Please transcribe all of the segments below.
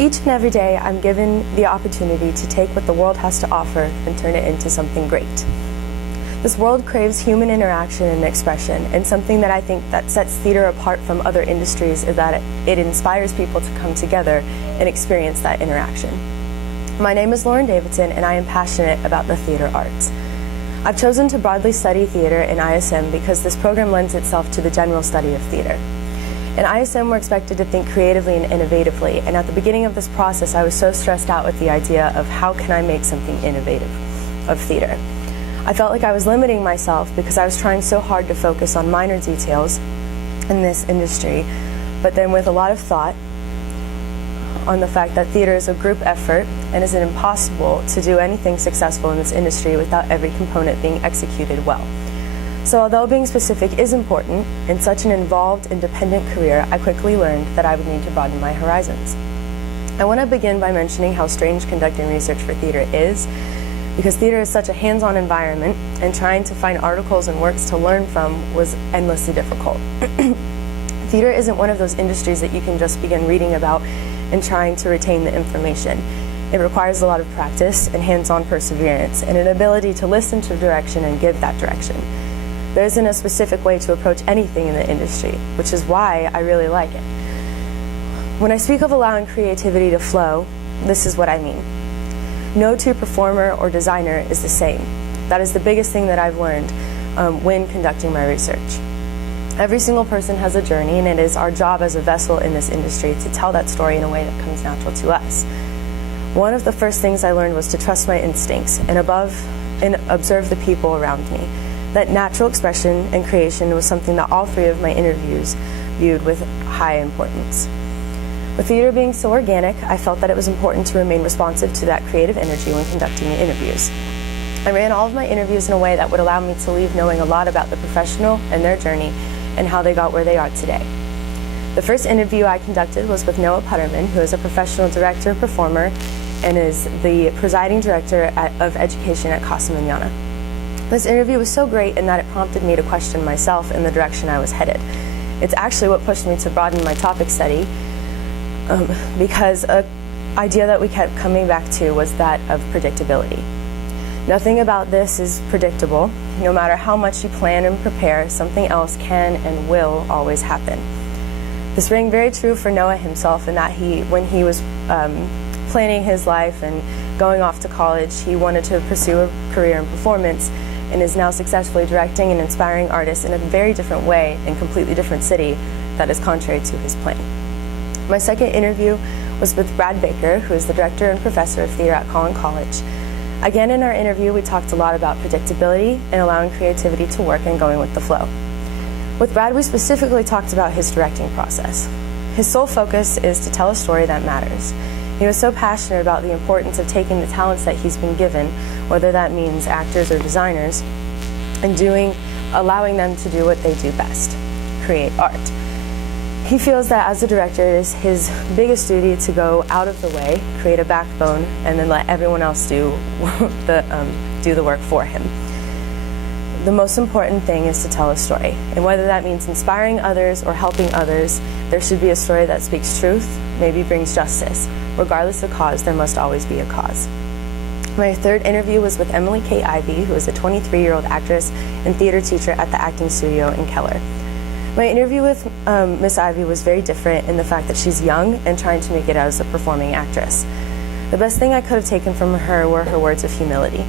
Each and every day, I'm given the opportunity to take what the world has to offer and turn it into something great. This world craves human interaction and expression, and something that I think that sets theater apart from other industries is that it inspires people to come together and experience that interaction. My name is Lauren Davidson, and I am passionate about the theater arts. I've chosen to broadly study theater in ISM because this program lends itself to the general study of theater. In ISM, we're expected to think creatively and innovatively, and at the beginning of this process, I was so stressed out with the idea of how can I make something innovative of theater. I felt like I was limiting myself because I was trying so hard to focus on minor details in this industry, but then with a lot of thought on the fact that theater is a group effort and is impossible to do anything successful in this industry without every component being executed well. So although being specific is important, in such an involved, independent career, I quickly learned that I would need to broaden my horizons. I want to begin by mentioning how strange conducting research for theater is, because theater is such a hands-on environment, and trying to find articles and works to learn from was endlessly difficult. Theater isn't one of those industries that you can just begin reading about and trying to retain the information. It requires a lot of practice and hands-on perseverance, and an ability to listen to direction and give that direction. There isn't a specific way to approach anything in the industry, which is why I really like it. When I speak of allowing creativity to flow, this is what I mean. No two performer or designer is the same. That is the biggest thing that I've learned when conducting my research. Every single person has a journey, and it is our job as a vessel in this industry to tell that story in a way that comes natural to us. One of the first things I learned was to trust my instincts and observe the people around me. That natural expression and creation was something that all three of my interviews viewed with high importance. With theater being so organic, I felt that it was important to remain responsive to that creative energy when conducting the interviews. I ran all of my interviews in a way that would allow me to leave knowing a lot about the professional and their journey and how they got where they are today. The first interview I conducted was with Noah Putterman, who is a professional director, performer, and is the presiding director of education at Casa Manana. This interview was so great in that it prompted me to question myself and the direction I was headed. It's actually what pushed me to broaden my topic study, because an idea that we kept coming back to was that of predictability. Nothing about this is predictable. No matter how much you plan and prepare, something else can and will always happen. This rang very true for Noah himself, in that when he was planning his life and going off to college, he wanted to pursue a career in performance, and is now successfully directing and inspiring artists in a very different way in a completely different city that is contrary to his plan. My second interview was with Brad Baker, who is the director and professor of theater at Collin College. Again, in our interview, we talked a lot about predictability and allowing creativity to work and going with the flow. With Brad, we specifically talked about his directing process. His sole focus is to tell a story that matters. He was so passionate about the importance of taking the talents that he's been given, whether that means actors or designers, and allowing them to do what they do best, create art. He feels that as a director, it is his biggest duty to go out of the way, create a backbone, and then let everyone else do the work for him. The most important thing is to tell a story, and whether that means inspiring others or helping others, there should be a story that speaks truth, maybe brings justice. Regardless of cause, there must always be a cause. My third interview was with Emily Kate Ivey, who is a 23-year-old actress and theater teacher at the acting studio in Keller. My interview with Miss Ivey was very different in the fact that she's young and trying to make it as a performing actress. The best thing I could have taken from her were her words of humility.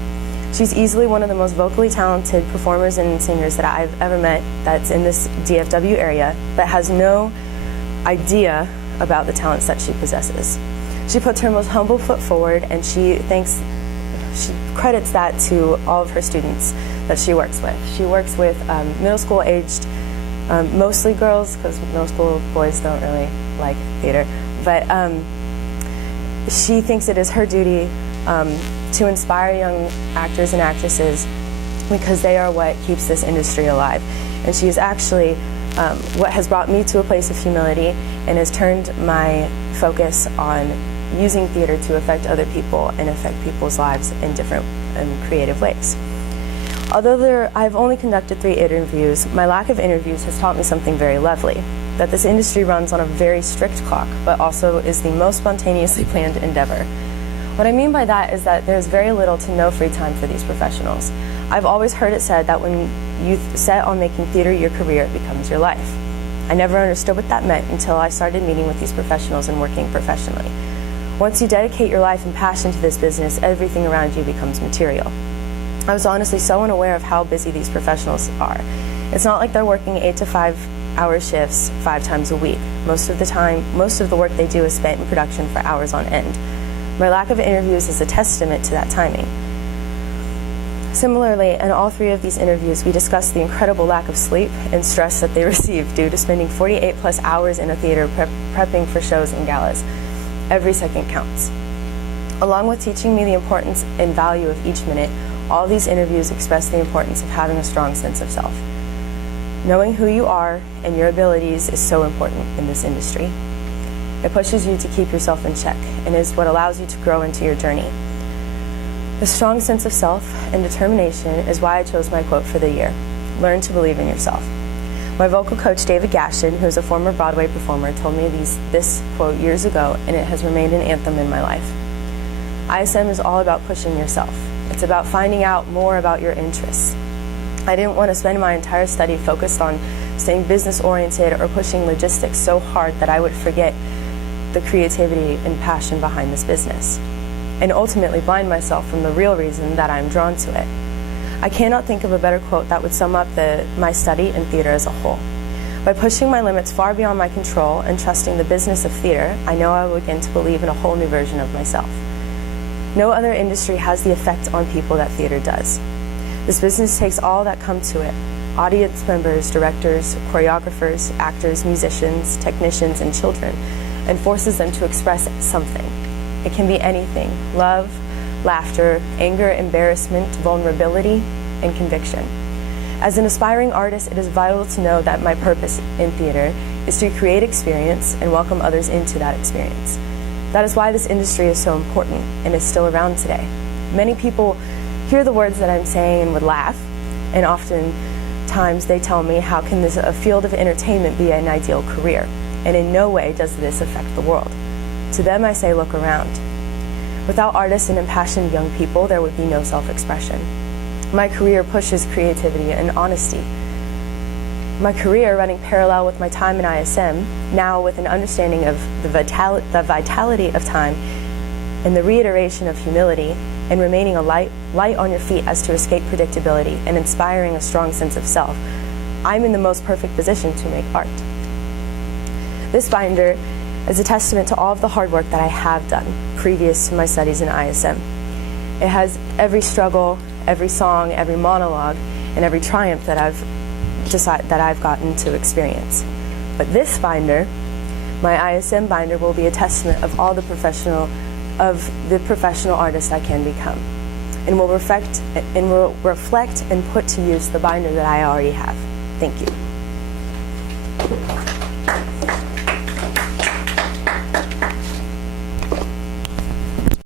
She's easily one of the most vocally talented performers and singers that I've ever met that's in this DFW area, but has no idea about the talents that she possesses. She puts her most humble foot forward, and she credits that to all of her students that she works with. She works with middle school aged, mostly girls, because middle school boys don't really like theater, but she thinks it is her duty to inspire young actors and actresses, because they are what keeps this industry alive. And she is actually what has brought me to a place of humility and has turned my focus on using theater to affect other people and affect people's lives in different and creative ways. Although I've only conducted 3 interviews, my lack of interviews has taught me something very lovely, that this industry runs on a very strict clock, but also is the most spontaneously planned endeavor. What I mean by that is that there's very little to no free time for these professionals. I've always heard it said that when you set on making theater your career, it becomes your life. I never understood what that meant until I started meeting with these professionals and working professionally. Once you dedicate your life and passion to this business, everything around you becomes material. I was honestly so unaware of how busy these professionals are. It's not like they're working 8 to 5-hour shifts 5 times a week. Most of the work they do is spent in production for hours on end. My lack of interviews is a testament to that timing. Similarly, in all 3 of these interviews, we discussed the incredible lack of sleep and stress that they receive due to spending 48+ hours in a theater prepping for shows and galas. Every second counts. Along with teaching me the importance and value of each minute, all these interviews express the importance of having a strong sense of self. Knowing who you are and your abilities is so important in this industry. It pushes you to keep yourself in check and is what allows you to grow into your journey. The strong sense of self and determination is why I chose my quote for the year: learn to believe in yourself. My vocal coach, David Gaston, who is a former Broadway performer, told me this quote years ago, and it has remained an anthem in my life. ISM is all about pushing yourself. It's about finding out more about your interests. I didn't want to spend my entire study focused on staying business-oriented or pushing logistics so hard that I would forget the creativity and passion behind this business, and ultimately blind myself from the real reason that I'm drawn to it. I cannot think of a better quote that would sum up my study in theater as a whole. By pushing my limits far beyond my control and trusting the business of theater, I know I will begin to believe in a whole new version of myself. No other industry has the effect on people that theater does. This business takes all that come to it: audience members, directors, choreographers, actors, musicians, technicians, and children, and forces them to express something. It can be anything: love, laughter, anger, embarrassment, vulnerability, and conviction. As an aspiring artist, it is vital to know that my purpose in theater is to create experience and welcome others into that experience. That is why this industry is so important and is still around today. Many people hear the words that I'm saying and would laugh, and oftentimes they tell me, how can a field of entertainment be an ideal career? And in no way does this affect the world. To them I say, look around. Without artists and impassioned young people, there would be no self-expression. My career pushes creativity and honesty. My career, running parallel with my time in ISM, now with an understanding of the vitality of time and the reiteration of humility, and remaining a light on your feet as to escape predictability and inspiring a strong sense of self, I'm in the most perfect position to make art. This binder is a testament to all of the hard work that I have done previous to my studies in ISM. It has every struggle, every song, every monologue, and every triumph that I've gotten to experience. But this binder, my ISM binder, will be a testament of all the professional artist I can become, and will reflect and put to use the binder that I already have. Thank you.